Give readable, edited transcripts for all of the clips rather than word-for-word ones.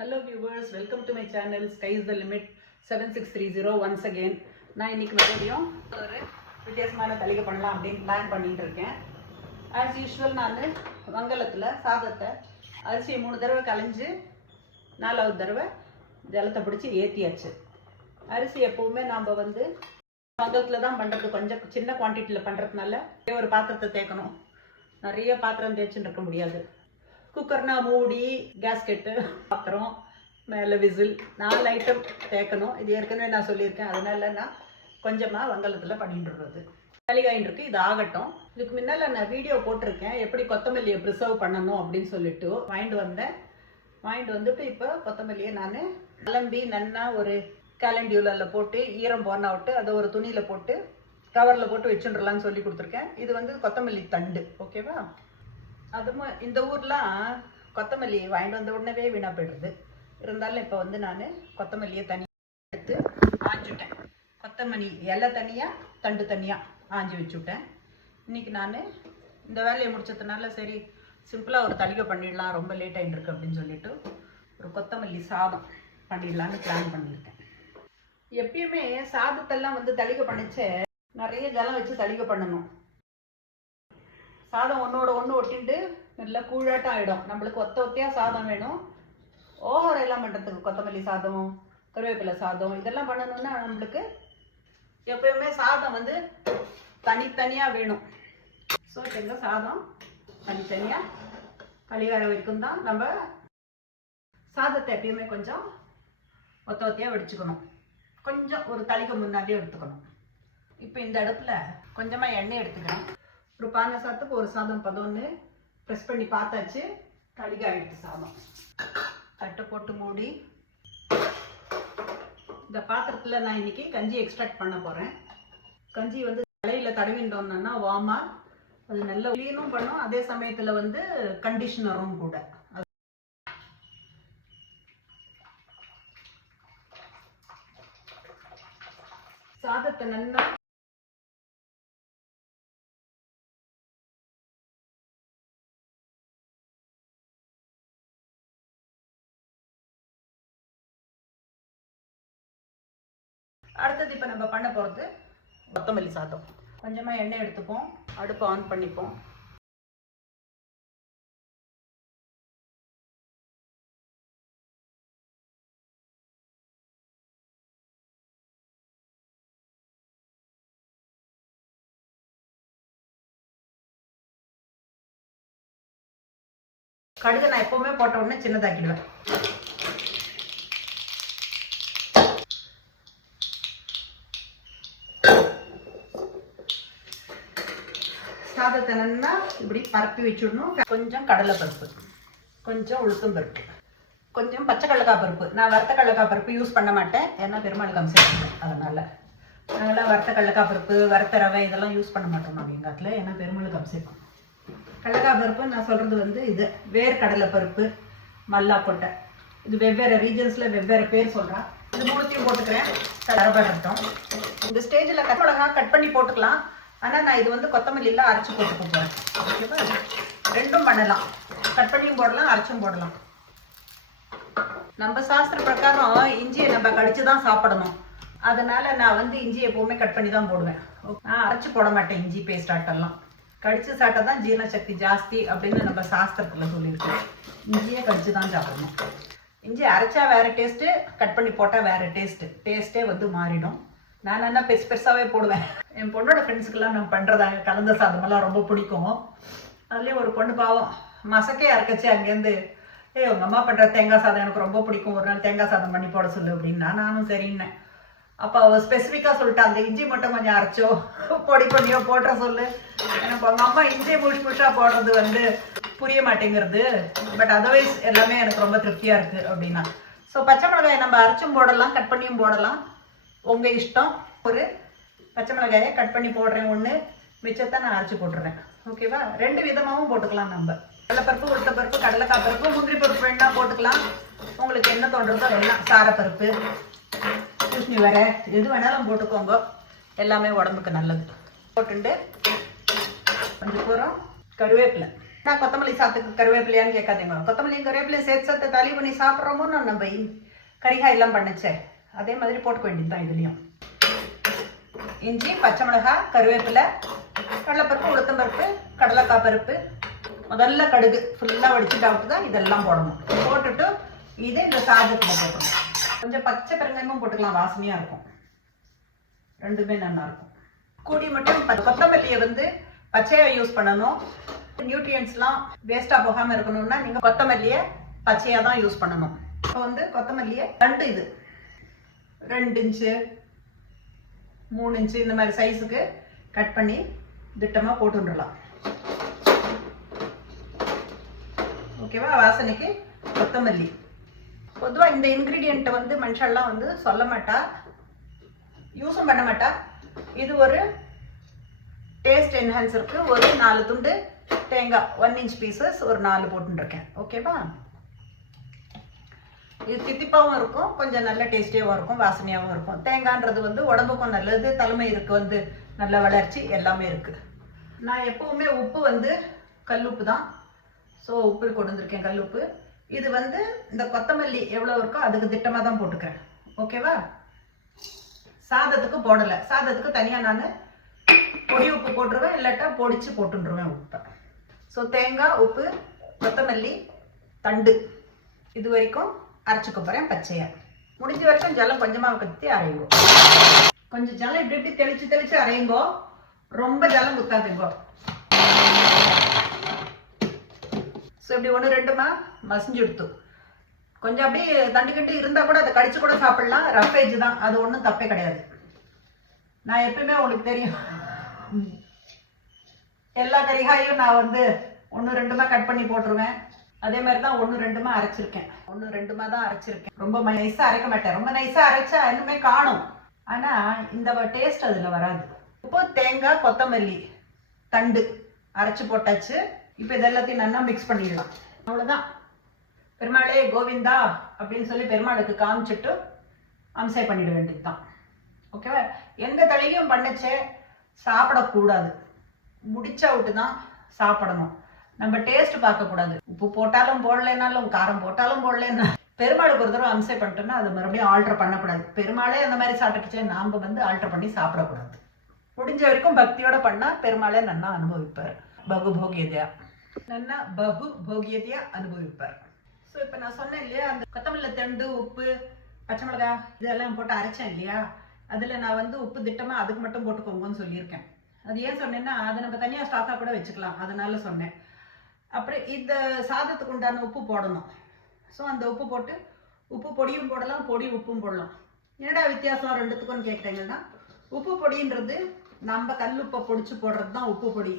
Hello viewers, welcome to my channel Sky is the Limit 7630 once again. நான் இன்னைக்கு மறுபடியும் ஒரு வித்தியாசமான தலிகை பண்ணலாம் அப்படின்னு பிளான் பண்ணிட்டு இருக்கேன். As usual நான் வங்கலத்தில் சாதத்தை அரிசியை 3 தடவை கலைஞ்சு 4வது தடவை ஜலத்தை பிடிச்சி ஏற்றியாச்சு. அரிசி எப்போவுமே நாம் வங்கலத்தில் தான் பண்ணுறது, கொஞ்சம் சின்ன குவான்டிட்டியில் பண்ணுறதுனால ஒரு பாத்திரத்தை தேய்க்கணும். நிறைய பாத்திரம் தேய்ச்சின்னு இருக்க முடியாது. குக்கர்னா மூடி, கேஸ்கெட்டு, பாத்திரம், மேலே விசில் 4 ஐட்டம் தேய்க்கணும். இது ஏற்கனவே நான் சொல்லியிருக்கேன். அதனால நான் கொஞ்சமாக வங்கலத்தில் பண்ணிட்டுறது. தலிகாயின் இருக்குது, இது ஆகட்டும். இதுக்கு முன்னால் நான் வீடியோ போட்டிருக்கேன் எப்படி கொத்தமல்லியை ப்ரிசர்வ் பண்ணணும் அப்படின்னு சொல்லிட்டு வாங்கிட்டு வந்துட்டு இப்போ கொத்தமல்லியை நான் கிளம்பி நன்னா ஒரு கேலண்டியூலில் போட்டு ஈரம் போன விட்டு அதை ஒரு துணியில் போட்டு கவரில் போட்டு வச்சுட்டுலான்னு சொல்லி கொடுத்துருக்கேன். இது கொத்தமல்லி தண்டு, ஓகேவா? அதுவும் இந்த ஊர்லாம் கொத்தமல்லி வாங்கிட்டு வந்த உடனே வீணாக போயிடுறது. இருந்தாலும் இப்போ நான் கொத்தமல்லியை தனியாக எடுத்து ஆஞ்சுட்டேன். கொத்தமல்லி இலை தனியாக, தண்டு தனியாக ஆஞ்சி வச்சுவிட்டேன். இன்றைக்கி நான் இந்த வேலையை முடிச்சதுனால சரி சிம்பிளாக ஒரு தலிகை பண்ணிடலாம், ரொம்ப லேட் ஆகிட்டுருக்கு அப்படின்னு சொல்லிட்டு ஒரு கொத்தமல்லி சாதம் பண்ணிடலான்னு பிளான் பண்ணியிருக்கேன். எப்பயுமே சாதத்தெல்லாம் தலிகை பண்ணிச்சே நிறைய ஜலம் வச்சு தலிகை பண்ணணும். சாதம் ஒன்றோட ஒன்று ஒட்டிட்டு நல்லா கூழாட்டம் ஆகிடும். நம்மளுக்கு ஒத்தையாக சாதம் வேணும். ஓவர் எல்லாம் பண்ணுறதுக்கு கொத்தமல்லி சாதம், கருவேப்பிலை சாதம் இதெல்லாம் பண்ணணும்னா நம்மளுக்கு எப்பயுமே சாதம் தனித்தனியாக வேணும். ஸோ எங்கள் சாதம் தனித்தனியாக கழிவற வரைக்கும் தான் நம்ம சாதத்தை எப்பயுமே கொஞ்சம் ஒத்தையாக வடிச்சுக்கணும். கொஞ்சம் ஒரு தலிகை முன்னாடியே எடுத்துக்கணும். இப்போ இந்த அடுப்பில் கொஞ்சமாக எண்ணெய் எடுத்துக்கிறேன். ஒரு பானை சாதத்துக்கு ஒரு சாதம் பதம்னு ப்ரெஸ் பண்ணி பார்த்தாச்சு. தலிகை ஆகிடுச்சு சாதம். தட்டை போட்டு மூடி இந்த பாத்திரத்தில் நான் இன்னைக்கு கஞ்சி எக்ஸ்ட்ராக்ட் பண்ண போகிறேன். கஞ்சி தலையில் தடவிட்டோம்னா வார்மாக அது நல்ல க்ளீனும் பண்ணும், அதே சமயத்தில் கண்டிஷனரும் கூட. சாதத்தை நல்லா அடுத்தது இப்போ நம்ம பண்ண போகிறது கொத்தமல்லி சாதம். கொஞ்சமாக எண்ணெய் எடுத்துப்போம், அடுப்பை ஆன் பண்ணிப்போம். கடுகு நான் எப்போவுமே போட்ட உடனே சின்னதாக்கிடுவேன். சாதத்தை நல்லா இப்படி பரப்பி வச்சுடணும். கொஞ்சம் கடலை பருப்பு, கொஞ்சம் உளுத்தம் பருப்பு, கொஞ்சம் பச்சை கடலக்காய் பருப்பு. நான் வறுத்த கடலக்காய் பருப்பு யூஸ் பண்ண மாட்டேன், ஏன்னா பெருமாளுக்கு அம்சம். அதனால் நாங்கள்லாம் வறுத்த கடலக்காய் பருப்பு, வறுத்த ரவை இதெல்லாம் யூஸ் பண்ண மாட்டோம் நாங்கள் எங்கள் இடத்துல, ஏன்னா பெருமாளுக்கு அம்சம். கடலக்காய் பருப்பு நான் சொல்கிறது இது வேர்க்கடலை பருப்பு, மல்லாக்கொட்டை. இது வெவ்வேறு ரீஜன்ஸில் வெவ்வேறு பேர் சொல்கிறேன். இது மூணுத்தையும் போட்டுக்கிறேன். கரபடட்டும். இந்த ஸ்டேஜில் கட் கட் பண்ணி போட்டுக்கலாம். ஆனால் நான் இது கொத்தமல்லியில் அரைச்சி போட்டு போகிறேன். ஓகேவா? ரெண்டும் பண்ணலாம், கட் பண்ணியும் போடலாம், அரைச்சும் போடலாம். நம்ம சாஸ்திர பிரகாரம் இஞ்சியை நம்ம கடிச்சு தான் சாப்பிடணும். அதனால் நான் இஞ்சி எப்போவுமே கட் பண்ணி தான் போடுவேன். நான் அரைச்சி போட மாட்டேன். இஞ்சி பேஸ்ட் ஆட்டெல்லாம் கடிச்சு சாப்பிட்டா தான் ஜீரண சக்தி ஜாஸ்தி அப்படின்னு நம்ம சாஸ்திரத்தில் சொல்லியிருக்கோம். இஞ்சியை கடிச்சு தான் சாப்பிடணும். இஞ்சி அரைச்சா வேறு டேஸ்ட்டு, கட் பண்ணி போட்டால் வேறு டேஸ்ட்டே மாறிடும். நான் என்ன பெருசாகவே போடுவேன். என் பொண்ணோட ஃப்ரெண்ட்ஸுக்கெல்லாம் நான் பண்ணுறதாங்க கலந்த சாதமெல்லாம் ரொம்ப பிடிக்கும். அதுலேயும் ஒரு பொண்ணு பாவம் மசக்கே அரைக்கச்சு அங்கேருந்து உங்கள் அம்மா பண்ணுற தேங்காய் சாதம் எனக்கு ரொம்ப பிடிக்கும், ஒரு நாள் தேங்காய் சாதம் பண்ணி போட சொல்லு அப்படின்னா நானும் சரின்னேன். அப்போ அவள் ஸ்பெசிஃபிக்காக சொல்லிட்டா அந்த இஞ்சி மட்டும் கொஞ்சம் அரைச்சோ பொடி பண்ணியோ போட்டுற சொல்லு. எனக்கு உங்கள் அம்மா இஞ்சி முழுசாக போடுறது புரிய மாட்டேங்கிறது, பட் அதர்வைஸ் எல்லாமே எனக்கு ரொம்ப திருப்தியாக இருக்குது அப்படின்னா. ஸோ பச்சை மிளகாயை நம்ம அரைச்சும் போடலாம், கட் பண்ணியும் போடலாம், உங்கள் இஷ்டம். ஒரு பச்சை மிளகாயை கட் பண்ணி போடுறேன், ஒன்று மிச்சத்தை நான் அரைச்சி போட்டுறேன். ஓகேவா? 2 விதமாகவும் போட்டுக்கலாம். நம்ம கடலைப்பருப்பு, உளுத்தப்பருப்பு, கடலைக்காய் பருப்பு, முந்திரி பருப்பு வேணா போட்டுக்கலாம். உங்களுக்கு என்ன தோன்றதோ எல்லாம், சாரப்பருப்பு, பூசணி வரை எது வேணாலும் போட்டுக்கோங்க, எல்லாமே உடம்புக்கு நல்லது. போட்டுட்டு கொஞ்சம் பூரம் கருவேப்பிலை நான் கொத்தமல்லி சாத்துக்கு கருவேப்பிலையான்னு கேட்காதீங்க. கொத்தமல்லியும் கருவேப்பிலையும் சேர்த்து தலி பண்ணி சாப்பிட்றோமோ நம்ம கறிகாய் எல்லாம் பண்ணுச்சே அதே மாதிரி போட்டுக்க வேண்டியது தான். இதுலேயும் இஞ்சி, பச்சை மிளகாய், கருவேப்பிலை, கடலைப்பருப்பு, உளுத்தம்பருப்பு, கடலைக்காய் பருப்பு, முதல்ல கடுகு ஃபுல்லாக வடிச்சுட்டு தான் இதெல்லாம் போடணும். போட்டுட்டு இதே இந்த சாதத்தில் போடணும். கொஞ்சம் பச்சை பெருங்காயமும் போட்டுக்கலாம், வாசனையாக இருக்கும். ரெண்டுமே நல்லா இருக்கும். கூடி மட்டும் கொத்தமல்லியை பச்சையாக யூஸ் பண்ணணும். நியூட்ரியன்ஸ்லாம் வேஸ்ட்டாக போகாமல் இருக்கணும்னா நீங்கள் கொத்தமல்லியை பச்சையாக தான் யூஸ் பண்ணணும். இப்போ கொத்தமல்லியை தண்டு இது 2 இன்ச்சு 3 இன்ச்சு இந்த மாதிரி சைஸுக்கு கட் பண்ணி திட்டமாக போட்டுடலாம். ஓகேவா? வாசனைக்கு கொத்தமல்லி. பொதுவாக இந்த இன்க்ரீடியண்ட்டை மனுஷெல்லாம் சொல்ல மாட்டா, யூஸும் பண்ண மாட்டா. இது ஒரு டேஸ்ட் என்ஹான்சருக்கு ஒரு 4 துண்டு தேங்காய் 1 இன்ச் பீசஸ் ஒரு 4 போட்டுருக்கேன். ஓகேவா? இது தித்திப்பாகவும் இருக்கும், கொஞ்சம் நல்ல டேஸ்டியாகவும் இருக்கும், வாசனையாகவும் இருக்கும். தேங்காய்ன்றது உடம்புக்கும் நல்லது, தலைமைக்கு நல்ல வளர்ச்சி எல்லாமே இருக்குது. நான் எப்பவுமே உப்பு கல்லுப்பு தான். ஸோ உப்பு கொண்டு வந்திருக்கேன், கல்லுப்பு. இது இந்த கொத்தமல்லி எவ்வளோ இருக்கோ அதுக்கு திட்டமாக தான் போட்டுக்கிறேன். ஓகேவா? சாதத்துக்கு போடலை. சாதத்துக்கு தனியாக நான் பொடி உப்பு போட்டுருவேன், இல்லாட்டா பொடிச்சு போட்டுருவேன் உப்பை. ஸோ தேங்காய், உப்பு, கொத்தமல்லி தண்டு இது வரைக்கும் அரைச்சிக்க போகிறேன் பச்சையாக. முடிஞ்ச வரைக்கும் ஜலம் கொஞ்சமாக கத்தி அரையுங்கோ. கொஞ்சம் ஜலம் இப்படி இப்படி தெளிச்சு தெளிச்சு அரையுங்கோ, ரொம்ப ஜலம் குத்தாதுங்கோ. ஸோ இப்படி 1 2மா மசிஞ்சு எடுத்து கொஞ்சம் அப்படியே தண்டுக்கிட்டு இருந்தால் கூட அதை கடிச்சு கூட சாப்பிடலாம். ரஃபேஜ் தான், அது ஒன்றும் தப்பே கிடையாது. நான் எப்பயுமே உங்களுக்கு தெரியும், எல்லா கறிகாயும் நான் 1 2மா கட் பண்ணி போட்டுருவேன். அதே மாதிரி தான் 1 2மா அரைச்சிருக்கேன். 1 2மா தான் அரைச்சிருக்கேன். ரொம்ப நைஸாக அரைக்க மாட்டேன். ரொம்ப நைஸாக அரைச்சா இன்னுமே காணும், ஆனால் இந்த டேஸ்ட் அதில் வராது. இப்போ தேங்காய், கொத்தமல்லி தண்டு அரைச்சி போட்டாச்சு. இப்போ இதெல்லாத்தையும் நல்லா மிக்ஸ் பண்ணிடலாம். அவ்வளோதான். பெருமாளே கோவிந்தா அப்படின்னு சொல்லி பெருமாளுக்கு காமிச்சிட்டு அம்சை பண்ணிட வேண்டியது தான். ஓகேவா? எந்த தலையும் பண்ணச்சே சாப்பிடக்கூடாது, முடிச்சா விட்டு தான் சாப்பிடணும். நம்ம டேஸ்ட் பார்க்கக்கூடாது. உப்பு போட்டாலும் போடலைனாலும், காரம் போட்டாலும் போடலன்னா, பெருமாளுக்கு ஒரு தடவை அம்சை பண்ணிட்டோம்னா அது மறுபடியும் ஆல்டர் பண்ணக்கூடாது. பெருமாளே அந்த மாதிரி சாப்பிட்டுச்சே நாம் ஆல்டர் பண்ணி சாப்பிடக்கூடாது. முடிஞ்ச வரைக்கும் பக்தியோட பண்ணால் பெருமாளே நல்லா அனுபவிப்பார். பகுபோகியதையா நல்லா பகுபோகியதையா அனுபவிப்பார். ஸோ இப்போ நான் சொன்னேன் இல்லையா, அந்த கொத்தமல்லி தண்டு, உப்பு, பச்சை மிளகாய் இதெல்லாம் போட்டு அரைச்சேன் இல்லையா, அதில் நான் உப்பு திட்டமாக அதுக்கு மட்டும் போட்டுக்கோங்கன்னு சொல்லியிருக்கேன். அது ஏன் சொன்னேன்னா, அதை நம்ம தனியாக ஸ்டாக்காக கூட வச்சுக்கலாம், அதனால சொன்னேன். அப்புறம் இந்த சாதத்துக்கு உண்டான உப்பு போடணும். ஸோ அந்த உப்பு போட்டு, உப்பு பொடியும் போடலாம், பொடி உப்பும் போடலாம். என்னடா வித்தியாசம் ரெண்டுத்துக்கும்னு கேட்டீங்கன்னா, உப்பு பொடின்றது நம்ம கல்லுப்பை பொடிச்சு போடுறது தான் உப்பு பொடி.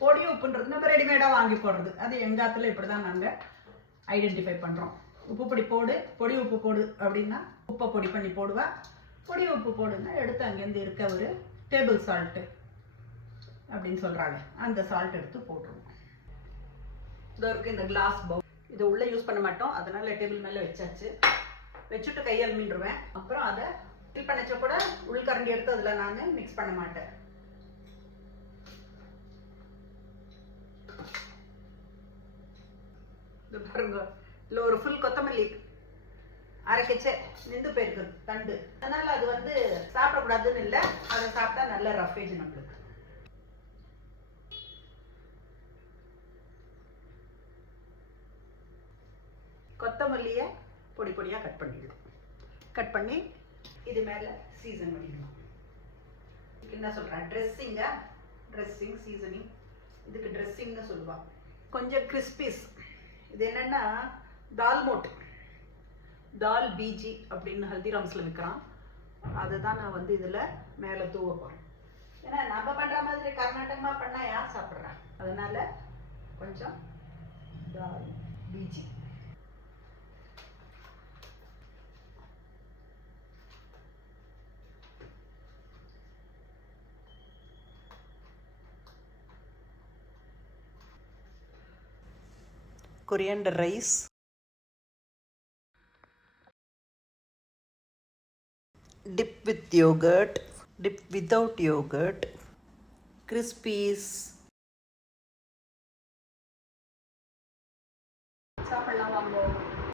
பொடி உப்புன்றது நம்ம ரெடிமேடாக வாங்கி போடுறது. அது எங்காத்துல இப்படி தான் நாங்கள் ஐடென்டிஃபை பண்ணுறோம். உப்பு பொடி போடு, பொடி உப்பு போடு அப்படின்னா உப்பை பொடி பண்ணி போடுவா. பொடி உப்பு போடுன்னா எடுத்து அங்கேருந்து இருக்க ஒரு டேபிள் சால்ட்டு அப்படின்னு சொல்கிறாங்க, அந்த சால்ட் எடுத்து போட்டுருவோம். இதோ இருக்குது இந்த கிளாஸ் பவுல். இதை உள்ளே யூஸ் பண்ண மாட்டோம், அதனால டேபிள் மேலே வச்சாச்சு. வச்சுட்டு கையால் மீண்டுருவேன். அப்புறம் அதை ஃபில் பண்ணிச்ச கூட உள்கரண்டி எடுத்து அதில் நான் மிக்ஸ் பண்ண மாட்டேன். இது பாருங்க, இல்லை ஒரு ஃபுல் கொத்தமல்லி அரைக்கச்சே நின்று போயிருக்கு தண்டு. அதனால அது சாப்பிடக்கூடாதுன்னு இல்லை, அதை சாப்பிட்டா நல்ல ரஃபேஜ் நம்மளுக்கு. கொத்தமல்லியை பொடி பொடியாக கட் பண்ணிடணும். கட் பண்ணி இது மேலே சீசன் பண்ணிடணும். என்ன சொல்கிறேன், ட்ரெஸ்ஸிங் சீசனிங், இதுக்கு ட்ரெஸ்ஸிங்னு சொல்லுவாள். கொஞ்சம் கிறிஸ்பிஸ். இது என்னென்னா தால் பீஜி அப்படின்னு ஹல்திராம்ஸில் விற்கிறான். அதுதான் நான் இதில் மேலே தூவ போகிறேன். ஏன்னா நம்ம பண்ணுற மாதிரி கர்நாடகமாக பண்ணால் யார் சாப்பிட்றா, அதனால கொஞ்சம் தால் PG. coriander rice, dip with yogurt, dip without yogurt, crispies, சாப்பிடலாம் வாங்குவோம்.